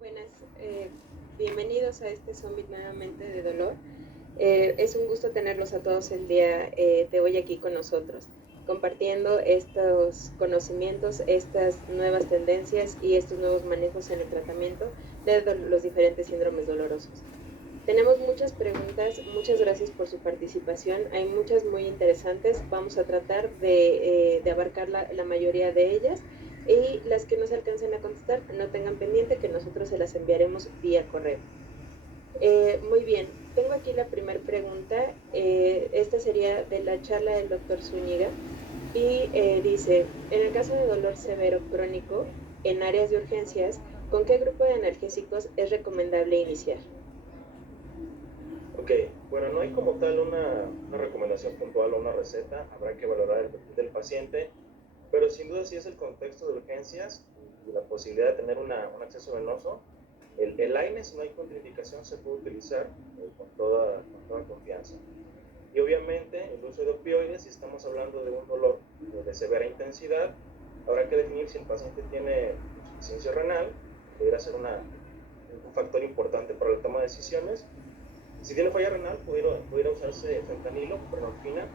Buenas, bienvenidos a este Summit nuevamente de dolor. Es un gusto tenerlos a todos el día de hoy aquí con nosotros, compartiendo estos conocimientos, estas nuevas tendencias y estos nuevos manejos en el tratamiento de los diferentes síndromes dolorosos. Tenemos muchas preguntas, muchas gracias por su participación, hay muchas muy interesantes, vamos a tratar de abarcar la mayoría de ellas y las que no se alcancen a contestar, no tengan pendiente que nosotros se las enviaremos vía correo. Muy bien, tengo aquí la primera pregunta, esta sería de la charla del doctor Zúñiga y dice, en el caso de dolor severo crónico en áreas de urgencias, ¿con qué grupo de analgésicos es recomendable iniciar? Ok, bueno, no hay como tal una recomendación puntual o una receta, habrá que valorar el perfil del paciente, pero sin duda si es el contexto de urgencias y la posibilidad de tener un acceso venoso, el AINE si no hay contraindicación se puede utilizar con toda confianza. Y obviamente el uso de opioides, si estamos hablando de un dolor de severa intensidad, habrá que definir si el paciente tiene insuficiencia renal, pudiera ser un factor importante para la toma de decisiones. Si tiene falla renal, pudiera usarse fentanilo, buprenorfina,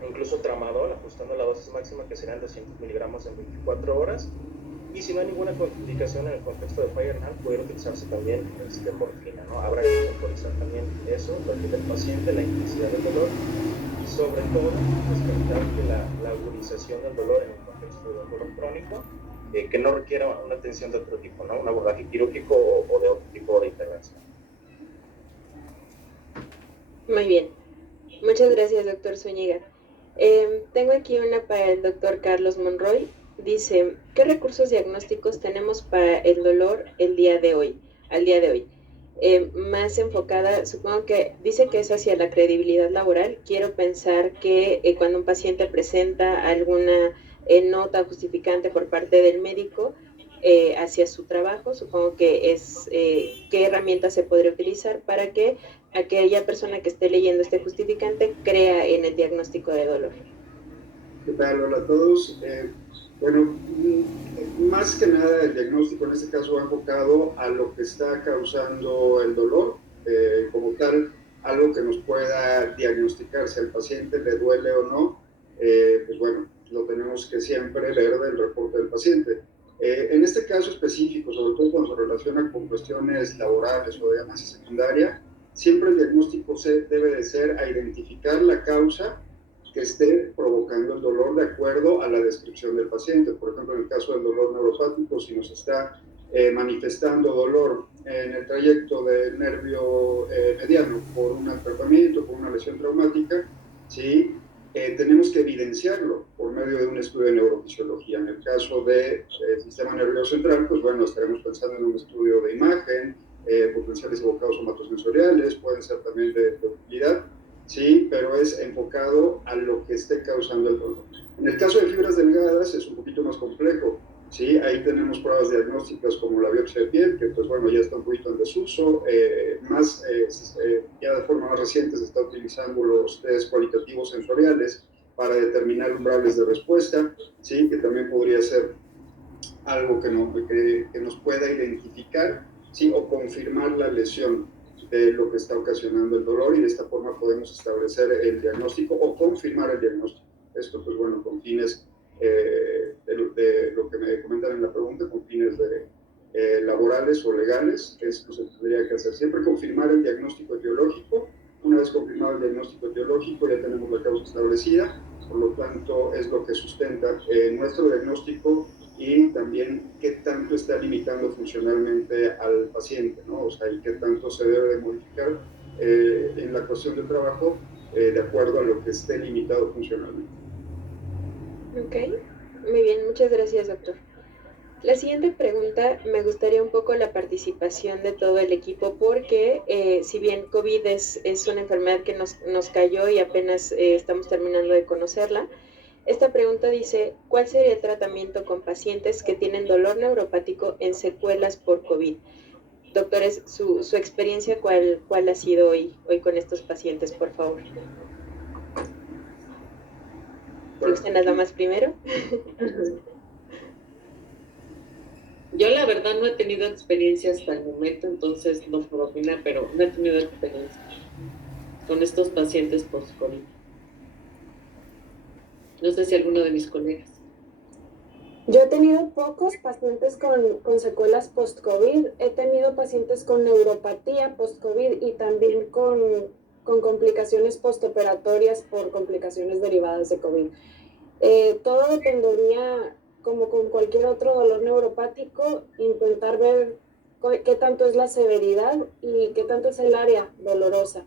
e incluso tramadol, ajustando la dosis máxima que serían 200 miligramos en 24 horas. Y si no hay ninguna contraindicación en el contexto de falla renal, pudiera utilizarse también morfina, ¿no? Habrá que controlar también eso, el perfil del paciente, la intensidad del dolor y sobre todo descartar que la agudización del dolor en el contexto de un dolor crónico, que no requiera una atención de otro tipo, ¿no? Un abordaje quirúrgico o de otro tipo de intervención. Muy bien, muchas gracias, doctor Zúñiga. Tengo aquí una para el doctor Carlos Monroy. Dice, ¿qué recursos diagnósticos tenemos para el dolor el día de hoy, al día de hoy? Más enfocada, supongo que dice que es hacia la credibilidad laboral. Quiero pensar que cuando un paciente presenta alguna nota justificante por parte del médico hacia su trabajo, supongo que es qué herramientas se podría utilizar para que aquella persona que esté leyendo este justificante crea en el diagnóstico de dolor. ¿Qué tal? Hola a todos. Bueno, más que nada el diagnóstico en este caso va enfocado a lo que está causando el dolor, como tal, algo que nos pueda diagnosticar si al paciente le duele o no, pues bueno, lo tenemos que siempre leer del reporte del paciente. En este caso específico, sobre todo cuando se relaciona con cuestiones laborales o de anasis secundaria, siempre el diagnóstico debe de ser a identificar la causa que esté provocando el dolor de acuerdo a la descripción del paciente. Por ejemplo, en el caso del dolor neuropático, si nos está manifestando dolor en el trayecto del nervio mediano por un atrapamiento, por una lesión traumática, ¿sí? Tenemos que evidenciarlo por medio de un estudio de neurofisiología. En el caso del sistema nervioso central, pues bueno, estaremos pensando en un estudio de imagen, potenciales evocados somatosensoriales, pueden ser también de utilidad, ¿sí? Pero es enfocado a lo que esté causando el dolor. En el caso de fibras delgadas es un poquito más complejo, ¿sí? Ahí tenemos pruebas diagnósticas como la biopsia de piel, que pues bueno, ya está un poquito en desuso, ya de forma más reciente se está utilizando los test cualitativos sensoriales para determinar umbrales de respuesta, ¿sí? Que también podría ser algo que nos pueda identificar, ¿sí? O confirmar la lesión de lo que está ocasionando el dolor y de esta forma podemos establecer el diagnóstico o confirmar el diagnóstico. Esto, pues bueno, con fines de lo que me comentan en la pregunta, con fines laborales o legales, esto se tendría que hacer. Siempre confirmar el diagnóstico etiológico. Una vez confirmado el diagnóstico etiológico, ya tenemos la causa establecida, por lo tanto, es lo que sustenta nuestro diagnóstico y también qué tanto está limitando funcionalmente al paciente, ¿no? O sea, y qué tanto se debe de modificar en la cuestión del trabajo de acuerdo a lo que esté limitado funcionalmente. Ok, muy bien, muchas gracias, doctor. La siguiente pregunta, me gustaría un poco la participación de todo el equipo porque si bien COVID es una enfermedad que nos cayó y apenas estamos terminando de conocerla, esta pregunta dice, ¿cuál sería el tratamiento con pacientes que tienen dolor neuropático en secuelas por COVID? Doctores, su experiencia, ¿cuál ha sido hoy con estos pacientes, por favor? Bueno, Luxana Damas primero. Yo la verdad no he tenido experiencia hasta el momento, entonces no puedo opinar, pero no he tenido experiencia con estos pacientes post-COVID. No sé si alguno de mis colegas. Yo he tenido pocos pacientes con secuelas post-COVID, he tenido pacientes con neuropatía post-COVID y también con complicaciones postoperatorias por complicaciones derivadas de COVID. Todo dependería, como con cualquier otro dolor neuropático, intentar ver qué tanto es la severidad y qué tanto es el área dolorosa,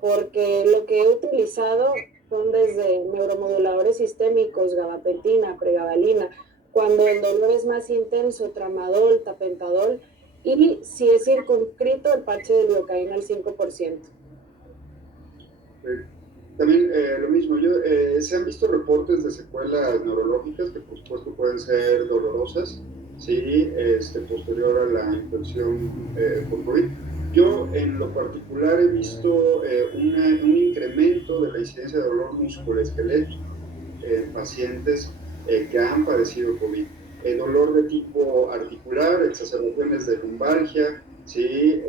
porque lo que he utilizado son desde neuromoduladores sistémicos, gabapentina, pregabalina, cuando el dolor es más intenso, tramadol, tapentadol, y si es circunscrito, el parche de lidocaína al 5%. También lo mismo, se han visto reportes de secuelas neurológicas que por supuesto pueden ser dolorosas, ¿sí? Posterior a la infección por COVID. Yo en lo particular he visto un incremento de la incidencia de dolor musculoesquelético en pacientes que han padecido COVID. Dolor de tipo articular, exacerbaciones de lumbalgia, ¿sí?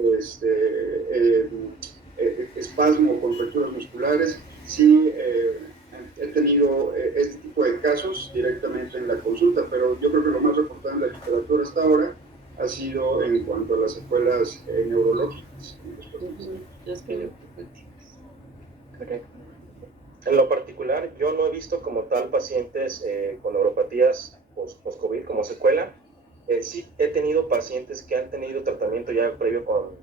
Espasmo con fracturas musculares. Sí, he tenido este tipo de casos directamente en la consulta, pero yo creo que lo más reportado en la literatura hasta ahora ha sido en cuanto a las secuelas neurológicas. Correcto. En lo particular, yo no he visto como tal pacientes con neuropatías post-COVID como secuela. Sí he tenido pacientes que han tenido tratamiento ya previo con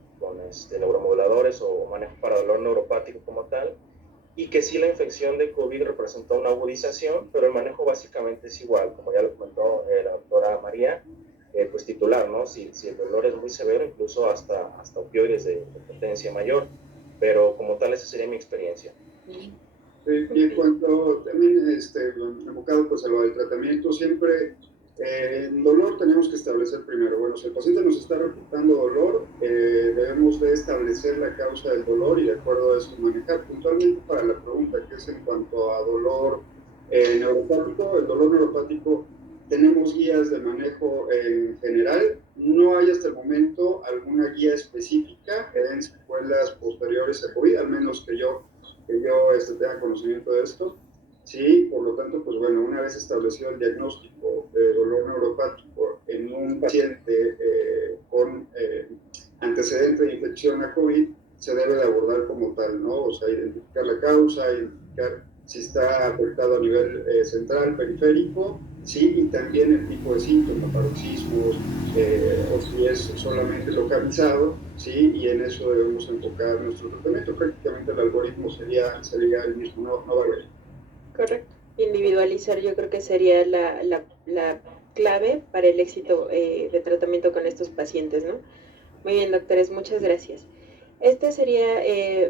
neuromoduladores o manejo para dolor neuropático como tal, y que sí la infección de COVID representó una agudización, pero el manejo básicamente es igual, como ya lo comentó la doctora María, pues titular, ¿no? Si el dolor es muy severo, incluso hasta opioides de potencia mayor, pero como tal esa sería mi experiencia. Y en cuanto también enfocado pues a lo del tratamiento, siempre en dolor tenemos que establecer primero, bueno, si el paciente nos está reportando dolor, debemos de establecer la causa del dolor y de acuerdo a eso manejar. Puntualmente para la pregunta que es en cuanto a dolor neuropático, el dolor neuropático tenemos guías de manejo en general, no hay hasta el momento alguna guía específica en secuelas posteriores a COVID, al menos que yo tenga conocimiento de esto. Sí, por lo tanto, pues bueno, una vez establecido el diagnóstico de dolor neuropático en un paciente con antecedente de infección a COVID, se debe de abordar como tal, ¿no? O sea, identificar la causa, identificar si está afectado a nivel central, periférico, sí, y también el tipo de síntomas, paroxismos, o si es solamente localizado, sí, y en eso debemos enfocar nuestro tratamiento. Prácticamente el algoritmo sería el mismo, no varía. Correcto. Individualizar yo creo que sería la clave para el éxito de tratamiento con estos pacientes, ¿no? Muy bien, doctores, muchas gracias. Esta sería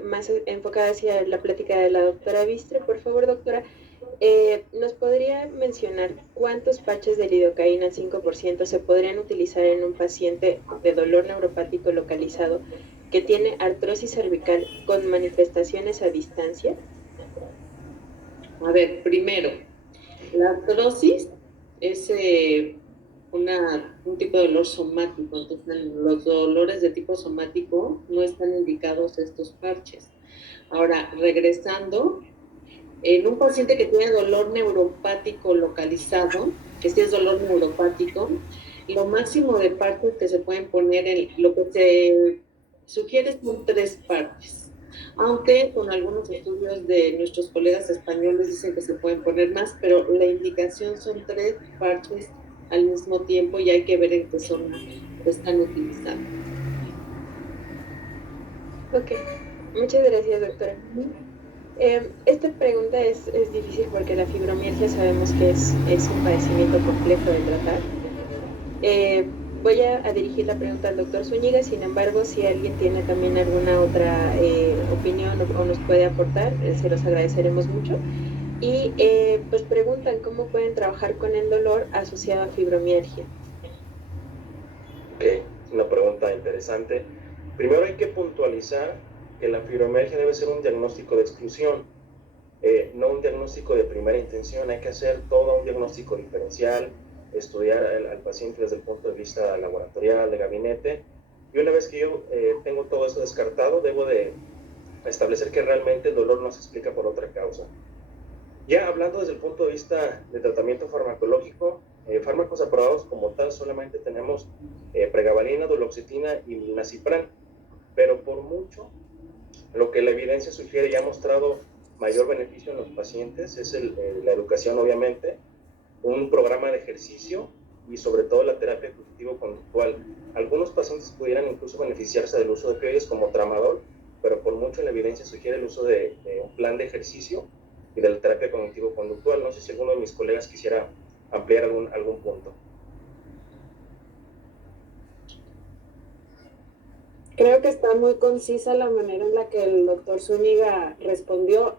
más enfocada hacia la plática de la doctora Bistre. Por favor, doctora, ¿nos podría mencionar cuántos parches de lidocaína al 5% se podrían utilizar en un paciente de dolor neuropático localizado que tiene artrosis cervical con manifestaciones a distancia? A ver, primero, la artrosis es un tipo de dolor somático, entonces los dolores de tipo somático no están indicados estos parches. Ahora, regresando, en un paciente que tiene dolor neuropático localizado, que sí es dolor neuropático, lo máximo de parches que se pueden poner, lo que se sugiere son 3 parches. Aunque con algunos estudios de nuestros colegas españoles dicen que se pueden poner más, pero la indicación son 3 parches al mismo tiempo y hay que ver en qué zona lo están utilizando. Ok, muchas gracias, doctora. Esta pregunta es difícil porque la fibromialgia sabemos que es un padecimiento complejo de tratar. Voy a dirigir la pregunta al doctor Zúñiga, sin embargo, si alguien tiene también alguna otra opinión o nos puede aportar, se los agradeceremos mucho. Y pues preguntan cómo pueden trabajar con el dolor asociado a fibromialgia. Ok, una pregunta interesante. Primero hay que puntualizar que la fibromialgia debe ser un diagnóstico de exclusión, no un diagnóstico de primera intención. Hay que hacer todo un diagnóstico diferencial, estudiar al paciente desde el punto de vista laboratorial, de gabinete, y una vez que yo tengo todo eso descartado, debo de establecer que realmente el dolor no se explica por otra causa. Ya hablando desde el punto de vista de tratamiento farmacológico, fármacos aprobados como tal solamente tenemos pregabalina, duloxetina y milnacipran, pero por mucho lo que la evidencia sugiere y ha mostrado mayor beneficio en los pacientes es la educación, obviamente, un programa de ejercicio y sobre todo la terapia cognitivo-conductual. Algunos pacientes pudieran incluso beneficiarse del uso de opioides como tramadol, pero por mucho la evidencia sugiere el uso de un plan de ejercicio y de la terapia cognitivo-conductual. No sé si alguno de mis colegas quisiera ampliar algún punto. Creo que está muy concisa la manera en la que el doctor Zúñiga respondió.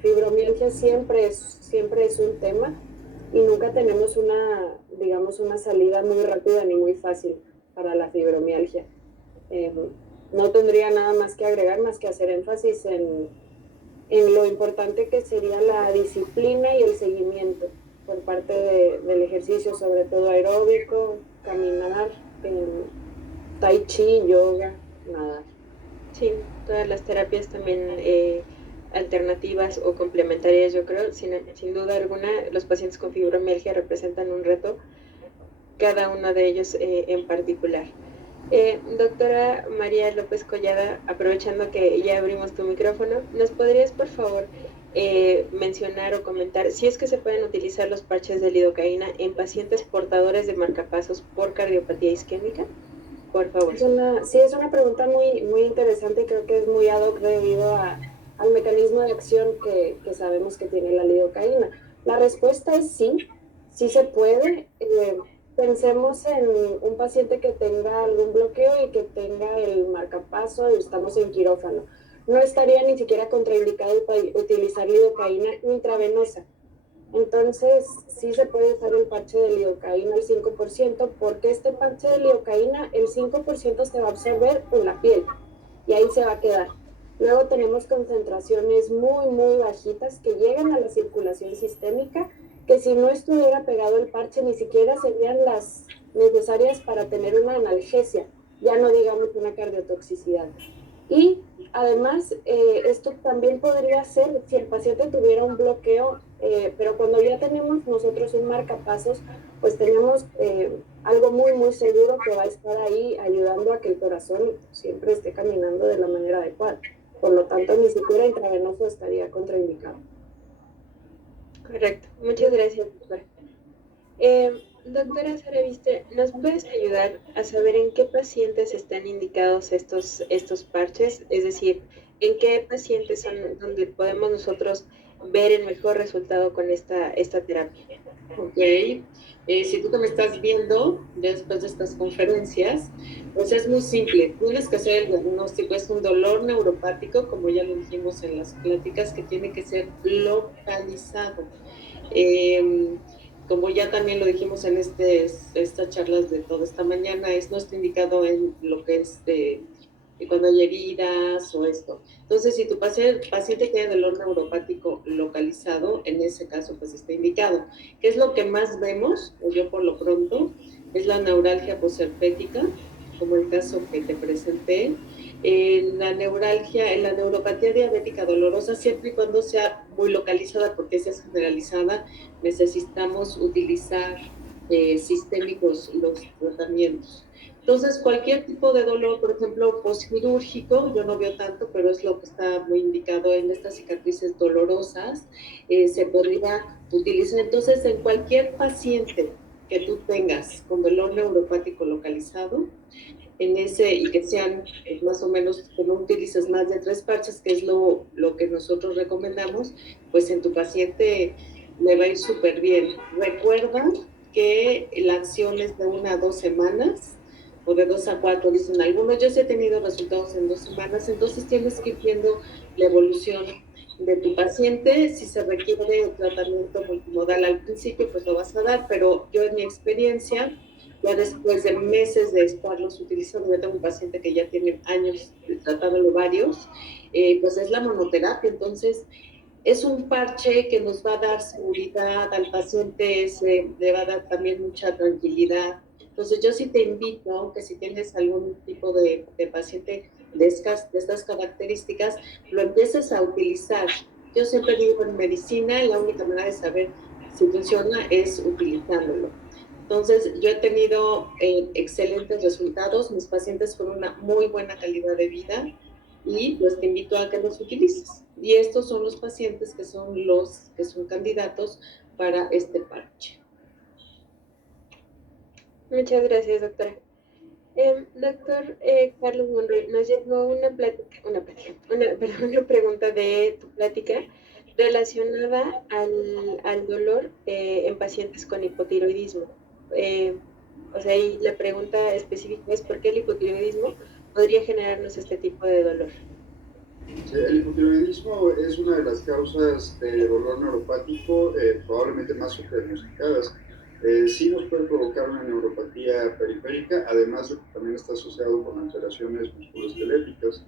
Fibromialgia siempre es un tema y nunca tenemos una salida muy rápida ni muy fácil para la fibromialgia. No tendría nada más que agregar, más que hacer énfasis en lo importante que sería la disciplina y el seguimiento por parte del ejercicio, sobre todo aeróbico, caminar, tai chi, yoga, nadar. Sí, todas las terapias también alternativas o complementarias, yo creo, sin duda alguna, los pacientes con fibromialgia representan un reto, cada uno de ellos en particular. Doctora María López Collada, aprovechando que ya abrimos tu micrófono, ¿nos podrías por favor mencionar o comentar si es que se pueden utilizar los parches de lidocaína en pacientes portadores de marcapasos por cardiopatía isquémica? Por favor. Es una pregunta muy, muy interesante y creo que es muy ad hoc debido al mecanismo de acción que sabemos que tiene la lidocaína. La respuesta es sí, sí se puede. Pensemos en un paciente que tenga algún bloqueo y que tenga el marcapaso y estamos en quirófano. No estaría ni siquiera contraindicado utilizar lidocaína intravenosa. Entonces, sí se puede usar el parche de lidocaína al 5%, porque este parche de lidocaína, el 5% se va a absorber en la piel y ahí se va a quedar. Luego tenemos concentraciones muy, muy bajitas que llegan a la circulación sistémica, que si no estuviera pegado el parche ni siquiera serían las necesarias para tener una analgesia, ya no digamos una cardiotoxicidad. Y además, esto también podría ser si el paciente tuviera un bloqueo, pero cuando ya tenemos nosotros un marcapasos, pues tenemos algo muy, muy seguro que va a estar ahí ayudando a que el corazón siempre esté caminando de la manera adecuada. Por lo tanto, ni siquiera intravenoso estaría contraindicado. Correcto, muchas gracias, doctora. Doctora Sara Viste, ¿nos puedes ayudar a saber en qué pacientes están indicados estos parches? Es decir, ¿en qué pacientes son donde podemos nosotros ver el mejor resultado con esta terapia? Ok, si tú que me estás viendo después de estas conferencias, pues es muy simple, tienes que hacer el diagnóstico, es un dolor neuropático, como ya lo dijimos en las pláticas, que tiene que ser localizado. Como ya también lo dijimos en estas charlas de toda esta mañana, no está indicado en lo que es cuando hay heridas o esto. Entonces, si tu paciente tiene dolor neuropático localizado, en ese caso pues está indicado. ¿Qué es lo que más vemos? O yo por lo pronto, es la neuralgia posherpética, como el caso que te presenté. La neuralgia, en la neuropatía diabética dolorosa, siempre y cuando sea muy localizada, porque esa es generalizada, necesitamos utilizar sistémicos los tratamientos. Entonces, cualquier tipo de dolor, por ejemplo, postquirúrgico, yo no veo tanto, pero es lo que está muy indicado en estas cicatrices dolorosas, se podría utilizar. Entonces, en cualquier paciente que tú tengas con dolor neuropático localizado, y que sean más o menos, que no utilices más de 3 parches, que es lo que nosotros recomendamos, pues en tu paciente le va a ir súper bien. Recuerda que la acción es de 1 a 2 semanas, o de 2 a 4, dicen algunos. Yo sí he tenido resultados en 2 semanas, entonces tienes que ir viendo la evolución de tu paciente. Si se requiere un tratamiento multimodal al principio, pues lo vas a dar, pero yo en mi experiencia, ya después de meses de estarlos utilizando, yo tengo un paciente que ya tiene años tratándolo varios, pues es la monoterapia. Entonces, Es un parche que nos va a dar seguridad al paciente, le va a dar también mucha tranquilidad. Entonces yo sí te invito que si tienes algún tipo de paciente de estas características, lo empieces a utilizar. Yo siempre digo, en medicina la única manera de saber si funciona es utilizándolo. Entonces yo he tenido excelentes resultados, mis pacientes con una muy buena calidad de vida, y pues te invito a que los utilices. Y estos son los pacientes que son candidatos para este parche. Muchas gracias, doctora. Doctor Carlos Monroy, nos llegó una pregunta de tu plática relacionada al dolor en pacientes con hipotiroidismo. O sea, y la pregunta específica es ¿por qué el hipotiroidismo podría generarnos este tipo de dolor? Sí, el hipotiroidismo es una de las causas de dolor neuropático probablemente más subdiagnosticadas. Sí nos puede provocar una neuropatía periférica, además de que también está asociado con alteraciones musculoesqueléticas.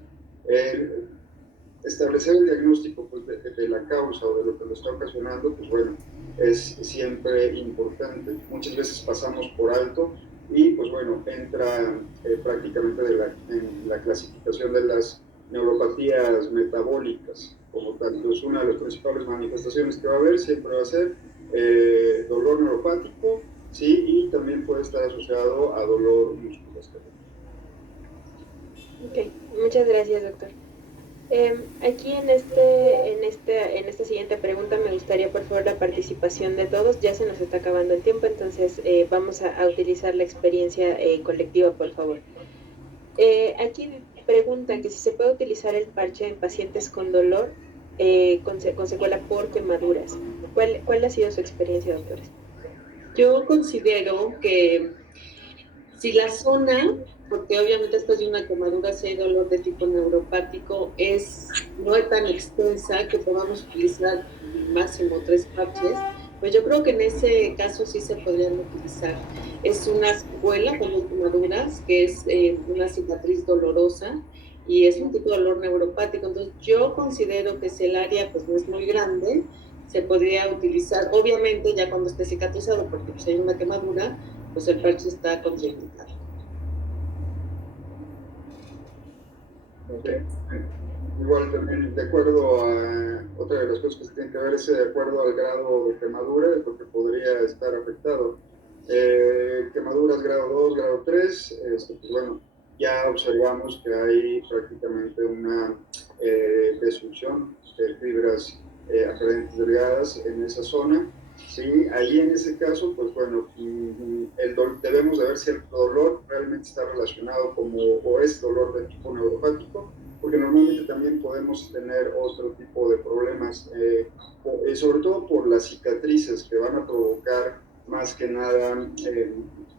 Establecer el diagnóstico pues, de la causa o de lo que lo está ocasionando, pues bueno, es siempre importante. Muchas veces pasamos por alto y pues bueno, entra prácticamente en la clasificación de las neuropatías metabólicas como tal. Entonces una de las principales manifestaciones que va a haber siempre va a ser dolor neuropático, sí, y también puede estar asociado a dolor musculoesquelético. Ok, muchas gracias, doctor. Aquí en esta siguiente pregunta me gustaría por favor la participación de todos. Ya se nos está acabando el tiempo, entonces vamos a utilizar la experiencia colectiva, por favor. Aquí preguntan que si se puede utilizar el parche en pacientes con dolor con secuela por quemaduras. ¿Cuál ha sido su experiencia, doctores? Yo considero que si la zona, porque obviamente después de una quemadura si hay dolor de tipo neuropático, no es tan extensa que podamos utilizar máximo 3 parches, pues yo creo que en ese caso sí se podrían utilizar. Es una secuela con quemaduras, que es una cicatriz dolorosa, y es un tipo de dolor neuropático. Entonces yo considero que si el área pues no es muy grande, se podría utilizar, obviamente ya cuando esté cicatrizado, porque pues hay una quemadura, pues el parche está contraindicado. Okay. Igual también, de acuerdo a otra de las cosas que se tienen que ver es de acuerdo al grado de quemadura, es lo que podría estar afectado. Quemaduras grado 2, grado 3, pues bueno, ya observamos que hay prácticamente una destrucción de fibras aferentes delgadas en esa zona. Sí, ahí en ese caso, pues bueno, debemos de ver si el dolor realmente está relacionado o es dolor de tipo neuropático, porque normalmente también podemos tener otro tipo de problemas, sobre todo por las cicatrices que van a provocar más que nada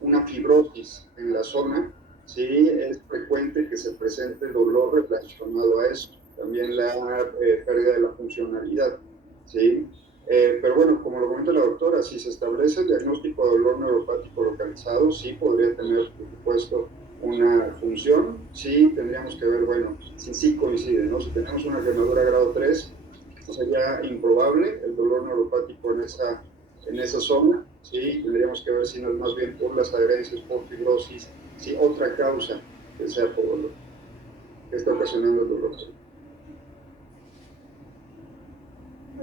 una fibrosis en la zona. Sí, es frecuente que se presente dolor relacionado a eso, también la pérdida de la funcionalidad. ¿Sí? Pero bueno, como lo comenta la doctora, si se establece el diagnóstico de dolor neuropático localizado, sí podría tener, por supuesto, una función. Sí tendríamos que ver, bueno, si sí coincide, ¿no? Si tenemos una quemadura grado 3, sería improbable el dolor neuropático en esa zona. Sí, tendríamos que ver si no es más bien por las adherencias, por fibrosis, sí, otra causa que sea por dolor, que está ocasionando el dolor.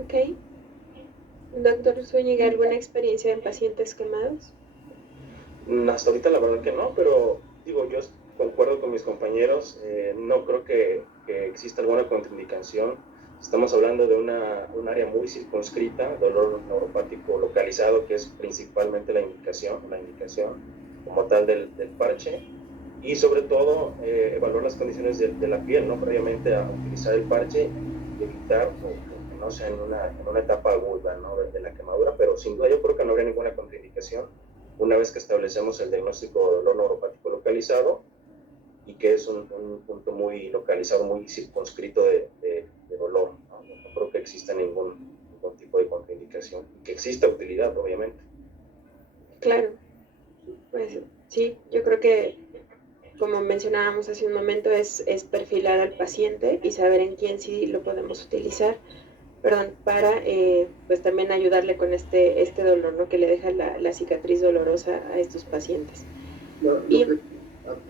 Ok. Doctor Zúñiga, ¿alguna experiencia en pacientes quemados? Hasta ahorita la verdad que no, pero digo, yo concuerdo con mis compañeros, no creo que exista alguna contraindicación. Estamos hablando de un área muy circunscrita, dolor neuropático localizado, que es principalmente la indicación como tal del parche, y sobre todo evaluar las condiciones de la piel, ¿no? Previamente a utilizar el parche y evitar que no sea en una etapa aguda, ¿no? de la quemadura, pero sin duda yo creo que no habría ninguna contraindicación una vez que establecemos el diagnóstico de dolor neuropático localizado y que es un punto muy localizado, muy circunscrito de dolor. No creo que exista ningún tipo de contraindicación, que exista utilidad, obviamente. Claro, pues sí, yo creo que como mencionábamos hace un momento es perfilar al paciente y saber en quién sí lo podemos utilizar. para pues también ayudarle con este dolor, ¿no? Que le deja la cicatriz dolorosa a estos pacientes.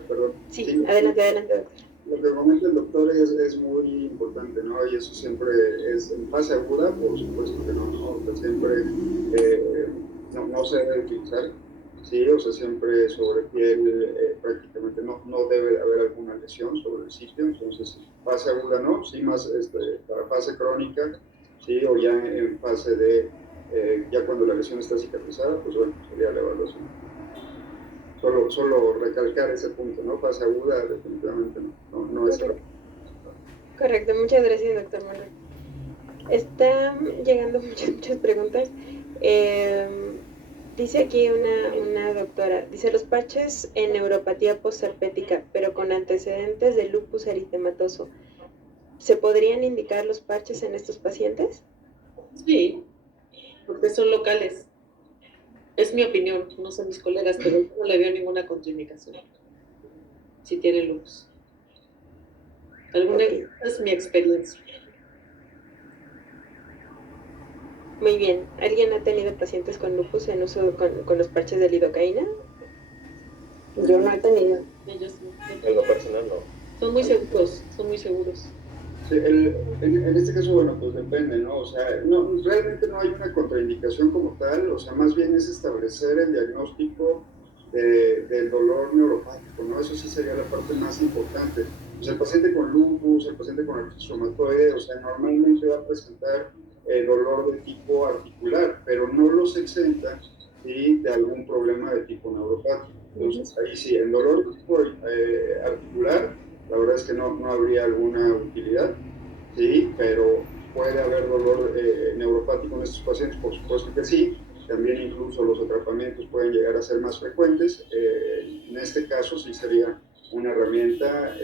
Perdón. Sí, adelante, doctor. Lo que comenta el doctor es muy importante, ¿no? Y eso siempre es en fase aguda, por supuesto que no, que siempre no se debe utilizar, sí, o sea, siempre sobre piel prácticamente no debe haber alguna lesión sobre el sitio, entonces fase aguda no, sí más para fase crónica, sí, o ya en fase de, ya cuando la lesión está cicatrizada, pues bueno, sería la evaluación. Solo recalcar ese punto, ¿no? Fase aguda definitivamente no es el... Correcto, muchas gracias, doctor Manuel. Están llegando muchas preguntas. Dice aquí una doctora, dice los parches en neuropatía postherpética, pero con antecedentes de lupus eritematoso, ¿se podrían indicar los parches en estos pacientes? Sí, porque son locales. Es mi opinión, no sé mis colegas, pero yo no le veo ninguna contraindicación si tiene lupus. Es mi experiencia. Muy bien. ¿Alguien ha tenido pacientes con lupus en uso con los parches de lidocaína? Yo no he tenido. Ellos no. En lo personal no. Son muy seguros. Sí, en este caso, bueno, pues depende, ¿no? O sea, realmente no hay una contraindicación como tal, o sea, más bien es establecer el diagnóstico del dolor neuropático, ¿no? Eso sí sería la parte más importante. O sea, el paciente con lupus, el paciente con artritis reumatoide, o sea, normalmente va a presentar dolor de tipo articular, pero no los exenta, ¿sí?, de algún problema de tipo neuropático. Entonces, ahí sí, el dolor de tipo articular, la verdad es que no habría alguna utilidad, sí, pero puede haber dolor neuropático en estos pacientes, por supuesto que sí. También incluso los atrapamientos pueden llegar a ser más frecuentes. En este caso sí sería una herramienta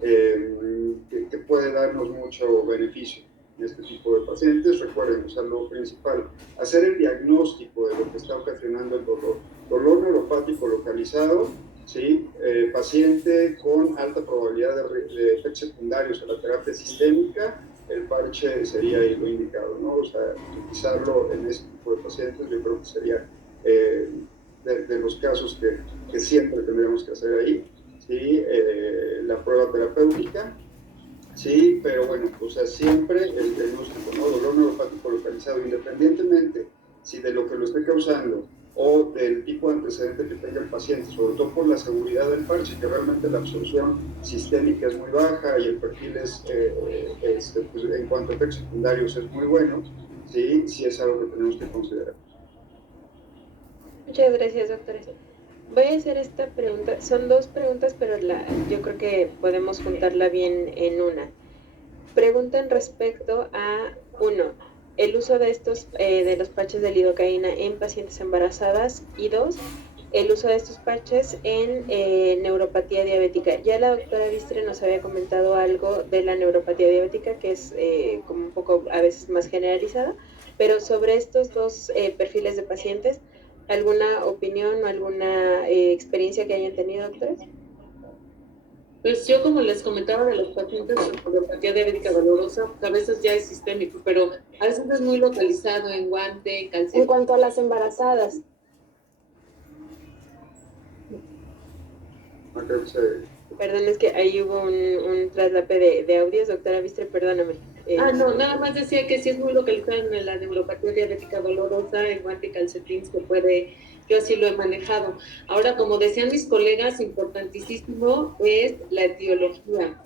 que puede darnos mucho beneficio en este tipo de pacientes. Recuerden, o sea, lo principal, hacer el diagnóstico de lo que está ocasionando el dolor. Dolor neuropático localizado, ¿sí? Paciente con alta probabilidad de efectos secundarios a la terapia sistémica, el parche sería lo indicado, ¿no? O sea, utilizarlo en este tipo de pacientes yo creo que sería de los casos que siempre tendríamos que hacer ahí, ¿sí? La prueba terapéutica, sí, pero bueno, o sea, siempre el diagnóstico, ¿no? Dolor neuropático localizado, independientemente si de lo que lo esté causando o del tipo de antecedente que tenga el paciente, sobre todo por la seguridad del parche, que realmente la absorción sistémica es muy baja y el perfil pues, en cuanto a efectos secundarios es muy bueno, sí es algo que tenemos que considerar. Muchas gracias, doctora. Voy a hacer esta pregunta, son dos preguntas, pero yo creo que podemos juntarla bien en una. Preguntan respecto a, uno, el uso de de los parches de lidocaína en pacientes embarazadas, y dos, el uso de estos parches en neuropatía diabética. Ya la doctora Bistre nos había comentado algo de la neuropatía diabética, que es como un poco a veces más generalizada, pero sobre estos dos perfiles de pacientes, ¿alguna opinión o alguna experiencia que hayan tenido, doctores? Pues yo, como les comentaba, de los pacientes con neuropatía diabética dolorosa, a veces ya es sistémico, pero a veces es muy localizado en guante, calcetín. En cuanto a las embarazadas. Perdón, es que ahí hubo un traslape de audios, doctora Bistre, perdóname. No, nada más decía que sí es muy localizado en la neuropatía diabética dolorosa, en guante y calcetín, que puede, yo así lo he manejado. Ahora, como decían mis colegas, importantísimo es la etiología.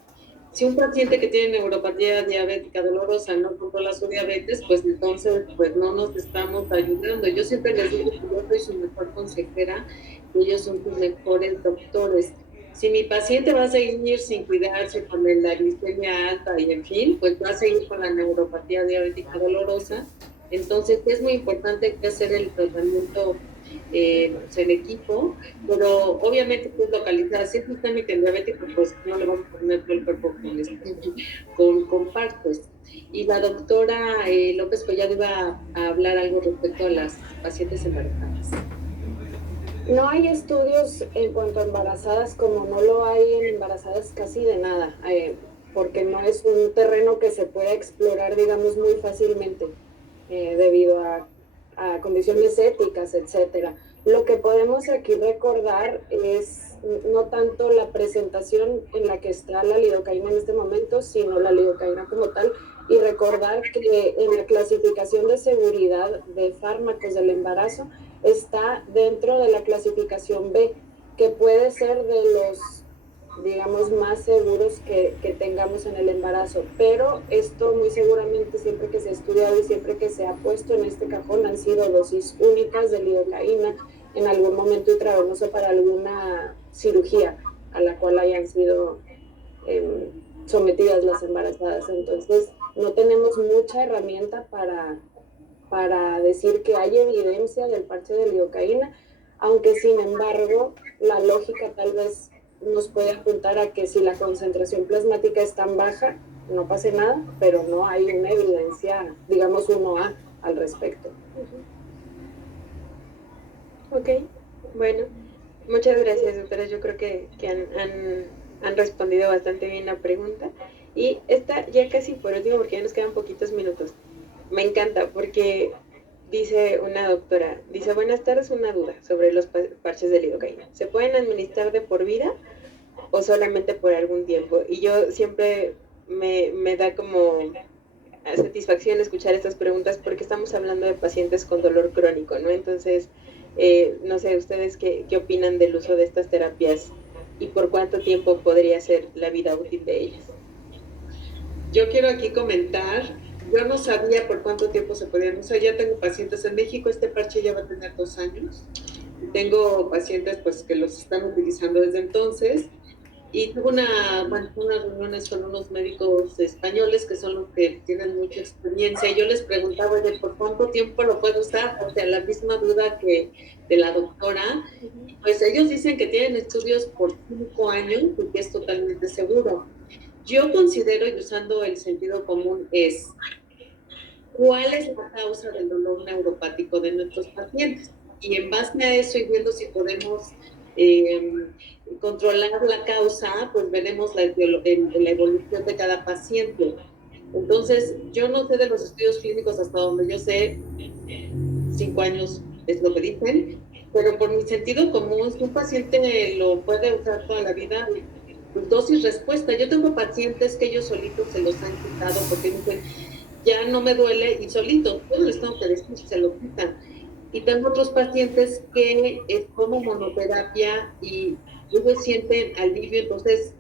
Si un paciente que tiene neuropatía diabética dolorosa no controla su diabetes, pues entonces pues no nos estamos ayudando. Yo siempre les digo que yo soy su mejor consejera y ellos son sus mejores doctores. Si mi paciente va a seguir sin cuidarse con la glicemia alta y en fin, pues va a seguir con la neuropatía diabética dolorosa. Entonces es muy importante que hacer el tratamiento pues en equipo, pero obviamente pues localizar, si es sistémica en diabético, pues no le vamos a poner todo el cuerpo con partes. Y la doctora López Collado iba a hablar algo respecto a las pacientes embarazadas. No hay estudios en cuanto a embarazadas, como no lo hay en embarazadas casi de nada. porque no es un terreno que se pueda explorar, digamos, muy fácilmente debido a condiciones éticas, etcétera. Lo que podemos aquí recordar es no tanto la presentación en la que está la lidocaína en este momento, sino la lidocaína como tal, y recordar que en la clasificación de seguridad de fármacos del embarazo está dentro de la clasificación B, que puede ser de los, digamos, más seguros que tengamos en el embarazo, pero esto muy seguramente siempre que se ha estudiado y siempre que se ha puesto en este cajón han sido dosis únicas de lidocaína en algún momento intravenoso para alguna cirugía a la cual hayan sido sometidas las embarazadas. Entonces no tenemos mucha herramienta para decir que hay evidencia del parche de lidocaína, aunque sin embargo la lógica tal vez nos puede apuntar a que si la concentración plasmática es tan baja, no pase nada, pero no hay una evidencia, digamos, 1A al respecto. Ok, bueno, muchas gracias, doctora. Yo creo que han respondido bastante bien la pregunta. Y esta ya casi por último, porque ya nos quedan poquitos minutos. Me encanta porque dice una doctora, dice, buenas tardes, una duda sobre los parches de lidocaína. ¿Se pueden administrar de por vida o solamente por algún tiempo? Y yo siempre me da como satisfacción escuchar estas preguntas porque estamos hablando de pacientes con dolor crónico, ¿no? Entonces, no sé, ¿ustedes qué opinan del uso de estas terapias y por cuánto tiempo podría ser la vida útil de ellas? Yo quiero aquí comentar, yo no sabía por cuánto tiempo se podían usar, ya tengo pacientes en México, este parche ya va a tener 2 años, tengo pacientes pues que los están utilizando desde entonces, y tuve unas reuniones con unos médicos españoles que son los que tienen mucha experiencia, y yo les preguntaba, oye, ¿por cuánto tiempo lo puedo usar? O sea, la misma duda que de la doctora, pues ellos dicen que tienen estudios por 5 años y que es totalmente seguro. Yo considero, y usando el sentido común, es cuál es la causa del dolor neuropático de nuestros pacientes. Y en base a eso y viendo si podemos controlar la causa, pues veremos la evolución de cada paciente. Entonces, yo no sé de los estudios clínicos hasta donde yo sé, 5 años es lo que dicen, pero por mi sentido común, si un paciente lo puede usar toda la vida, pues dosis respuesta. Yo tengo pacientes que ellos solitos se los han quitado porque dicen, ya no me duele y solitos, pues les tengo que decir, se lo quitan. Y tengo otros pacientes que es como monoterapia y ellos sienten alivio. Entonces,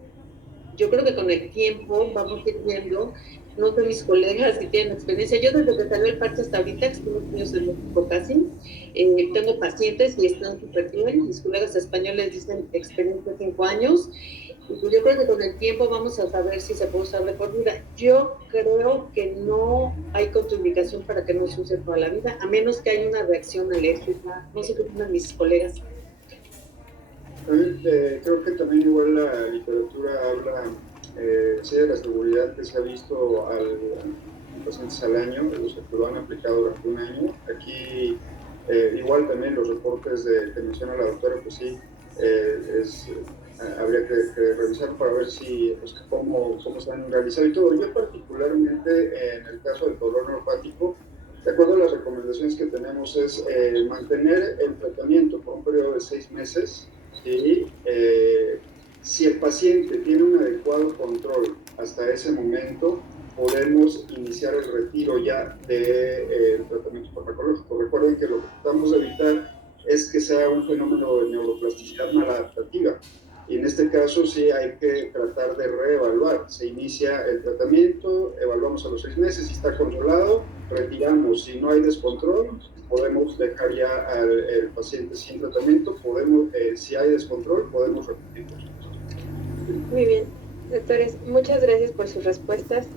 yo creo que con el tiempo vamos a ir viendo, no sé mis colegas si tienen experiencia, yo desde que salió el parche hasta ahorita, que estuve años en México casi, tengo pacientes y están súper bien, mis colegas españoles dicen experiencia 5 años, y yo creo que con el tiempo vamos a saber si se puede usar de por vida. Yo creo que no hay contraindicación para que no se use toda la vida, a menos que haya una reacción alérgica, no sé qué opinan mis colegas. Creo que también igual la literatura habla sí, de la seguridad que se ha visto al pacientes al año, los que lo han aplicado durante 1 año. Aquí igual también los reportes que menciona la doctora, pues sí, habría que revisar para ver si, pues, cómo se han realizado y todo. Yo particularmente en el caso del dolor neuropático, de acuerdo a las recomendaciones que tenemos, es mantener el tratamiento por un periodo de 6 meses. Y si el paciente tiene un adecuado control hasta ese momento, podemos iniciar el retiro ya del tratamiento farmacológico. Recuerden que lo que tratamos de evitar es que sea un fenómeno de neuroplasticidad maladaptativa. Y en este caso sí hay que tratar de reevaluar. Se inicia el tratamiento, evaluamos a los 6 meses, si está controlado, retiramos. Si no hay descontrol, podemos dejar ya al paciente sin tratamiento, si hay descontrol, podemos repetirlo. Muy bien, doctores, muchas gracias por sus respuestas.